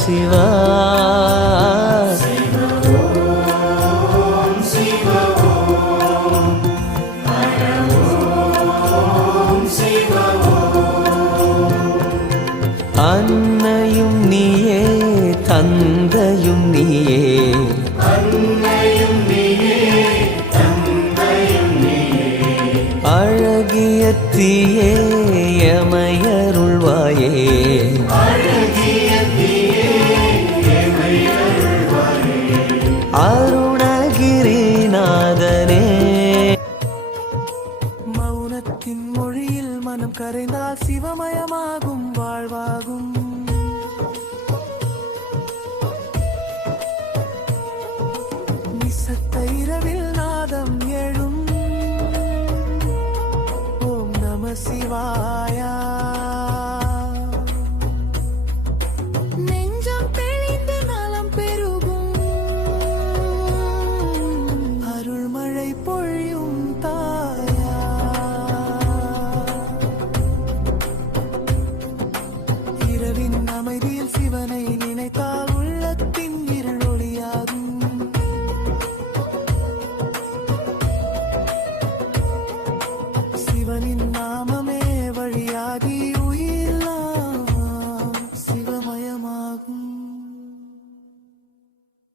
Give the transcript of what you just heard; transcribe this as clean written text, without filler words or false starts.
சிவாய. அன்னையும் நீயே தந்தையும் நீயே, அழகிய தீயே எமையருள்வாயே. அருணகிரிநாதனே. மௌனத்தின் மொழியில் மனம் கரைந்தால் சிவமயமாகும் வாழ்வாகும். நிசத்த இரவில் நாதம் எழும். ஓம் நம சிவாயா.